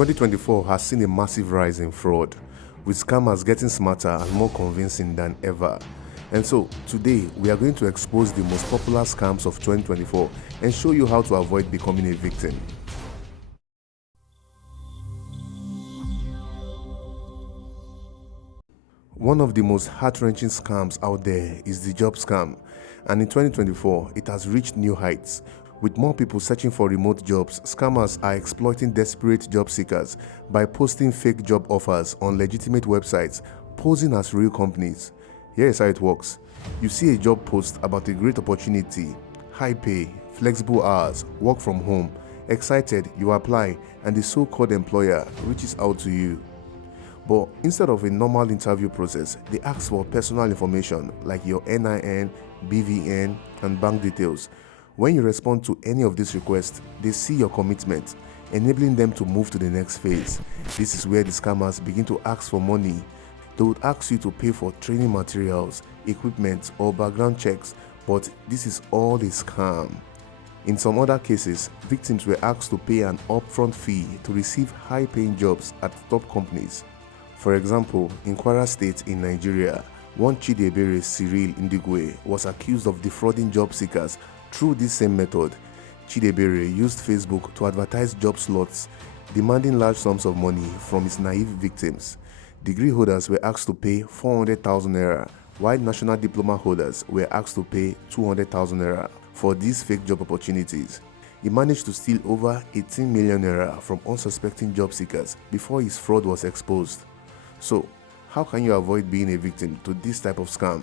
2024 has seen a massive rise in fraud, with scammers getting smarter and more convincing than ever. And so, today, we are going to expose the most popular scams of 2024 and show you how to avoid becoming a victim. One of the most heart-wrenching scams out there is the job scam, and in 2024, it has reached new heights. With more people searching for remote jobs, scammers are exploiting desperate job seekers by posting fake job offers on legitimate websites, posing as real companies. Here is how it works. You see a job post about a great opportunity, high pay, flexible hours, work from home. Excited, you apply, and the so-called employer reaches out to you. But instead of a normal interview process, they ask for personal information like your NIN, BVN, and bank details. When you respond to any of these requests, they see your commitment, enabling them to move to the next phase. This is where the scammers begin to ask for money. They would ask you to pay for training materials, equipment, or background checks, but this is all a scam. In some other cases, victims were asked to pay an upfront fee to receive high-paying jobs at top companies. For example, in Kwara State in Nigeria, one Chidebere Cyril Ndigwe was accused of defrauding job seekers through this same method. Chidebere used Facebook to advertise job slots, demanding large sums of money from his naive victims. Degree holders were asked to pay 400,000 naira, while national diploma holders were asked to pay 200,000 naira for these fake job opportunities. He managed to steal over 18 million naira from unsuspecting job seekers before his fraud was exposed. So, how can you avoid being a victim to this type of scam?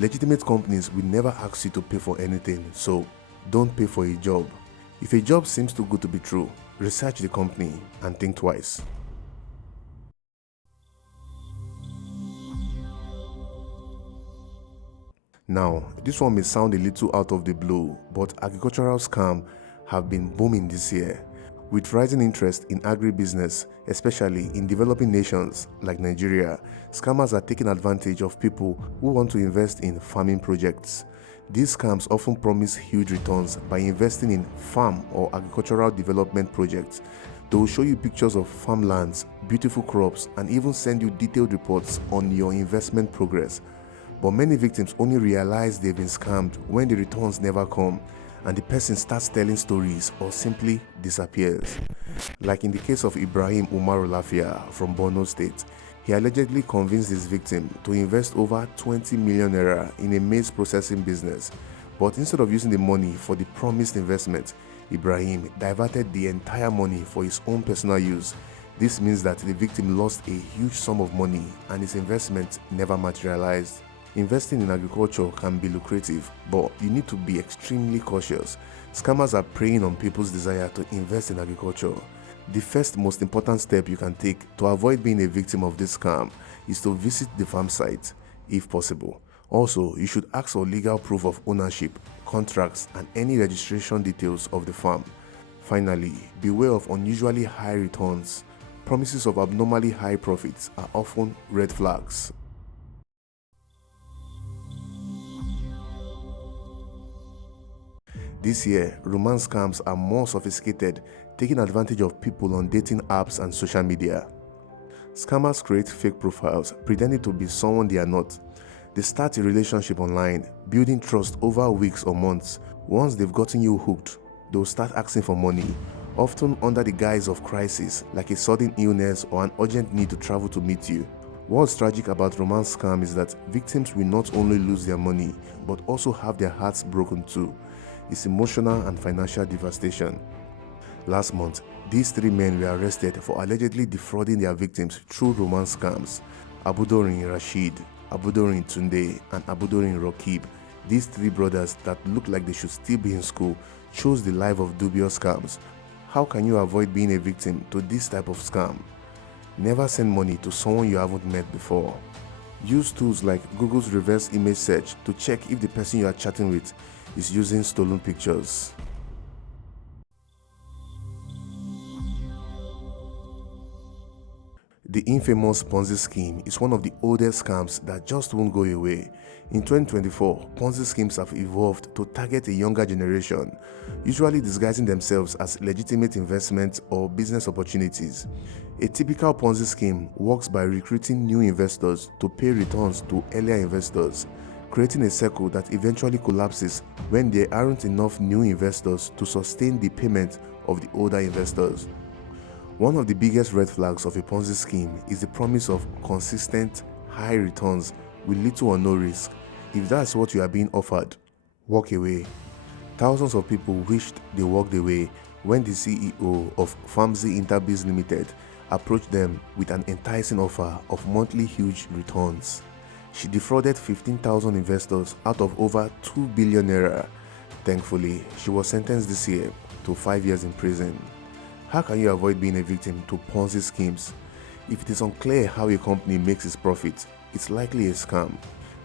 Legitimate companies will never ask you to pay for anything, so don't pay for a job. If a job seems too good to be true, research the company and think twice. Now, this one may sound a little out of the blue, but agricultural scams have been booming this year. With rising interest in agribusiness, especially in developing nations like Nigeria, scammers are taking advantage of people who want to invest in farming projects. These scams often promise huge returns by investing in farm or agricultural development projects. They will show you pictures of farmlands, beautiful crops, and even send you detailed reports on your investment progress. But many victims only realize they've been scammed when the returns never come, and the person starts telling stories or simply disappears. Like in the case of Ibrahim Umar Lafia from Borno State, he allegedly convinced his victim to invest over 20 million naira in a maize processing business. But instead of using the money for the promised investment, Ibrahim diverted the entire money for his own personal use. This means that the victim lost a huge sum of money and his investment never materialized. Investing in agriculture can be lucrative, but you need to be extremely cautious. Scammers are preying on people's desire to invest in agriculture. The first most important step you can take to avoid being a victim of this scam is to visit the farm site, if possible. Also, you should ask for legal proof of ownership, contracts, and any registration details of the farm. Finally, beware of unusually high returns. Promises of abnormally high profits are often red flags. This year, romance scams are more sophisticated, taking advantage of people on dating apps and social media. Scammers create fake profiles, pretending to be someone they are not. They start a relationship online, building trust over weeks or months. Once they've gotten you hooked, they'll start asking for money, often under the guise of crisis, like a sudden illness or an urgent need to travel to meet you. What's tragic about romance scam is that victims will not only lose their money, but also have their hearts broken too. It's emotional and financial devastation. Last month, these three men were arrested for allegedly defrauding their victims through romance scams. Abudorin Rashid, Abudorin Tunde, and Abudorin Rokib. These three brothers that look like they should still be in school chose the life of dubious scams. How can you avoid being a victim to this type of scam? Never send money to someone you haven't met before. Use tools like Google's reverse image search to check if the person you are chatting with is using stolen pictures. The infamous Ponzi scheme is one of the oldest scams that just won't go away. In 2024, Ponzi schemes have evolved to target a younger generation, usually disguising themselves as legitimate investments or business opportunities. A typical Ponzi scheme works by recruiting new investors to pay returns to earlier investors, creating a circle that eventually collapses when there aren't enough new investors to sustain the payment of the older investors. One of the biggest red flags of a Ponzi scheme is the promise of consistent, high returns with little or no risk. If that's what you are being offered, walk away. Thousands of people wished they walked away when the CEO of Ponzi Interbiz Limited approached them with an enticing offer of monthly huge returns. She defrauded 15,000 investors out of over 2 billion naira. Thankfully, she was sentenced this year to 5 years in prison. How can you avoid being a victim to Ponzi schemes? If it is unclear how a company makes its profit, it's likely a scam.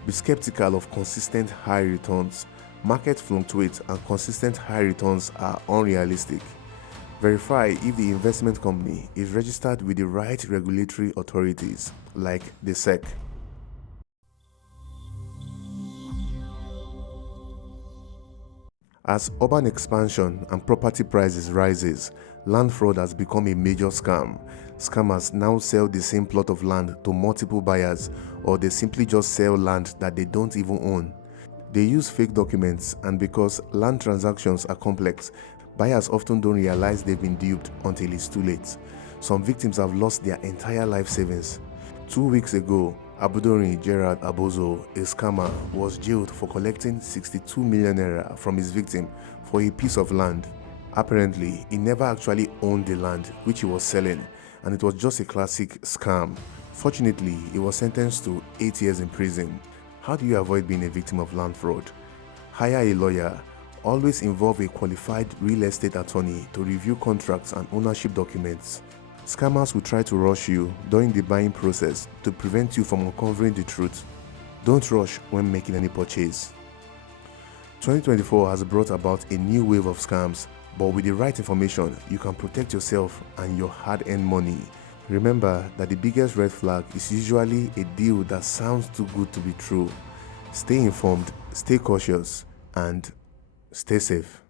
Be skeptical of consistent high returns. Markets fluctuate and consistent high returns are unrealistic. Verify if the investment company is registered with the right regulatory authorities, like the SEC. As urban expansion and property prices rises, land fraud has become a major scam. Scammers now sell the same plot of land to multiple buyers, or they simply just sell land that they don't even own. They use fake documents, and because land transactions are complex, buyers often don't realize they've been duped until it's too late. Some victims have lost their entire life savings. 2 weeks ago, Abudori Gerard Abozo, a scammer, was jailed for collecting 62 million naira from his victim for a piece of land. Apparently, he never actually owned the land which he was selling, and it was just a classic scam. Fortunately, he was sentenced to 8 years in prison. How do you avoid being a victim of land fraud? Hire a lawyer. Always involve a qualified real estate attorney to review contracts and ownership documents. Scammers will try to rush you during the buying process to prevent you from uncovering the truth. Don't rush when making any purchase. 2024 has brought about a new wave of scams, but with the right information, you can protect yourself and your hard-earned money. Remember that the biggest red flag is usually a deal that sounds too good to be true. Stay informed, stay cautious, and stay safe.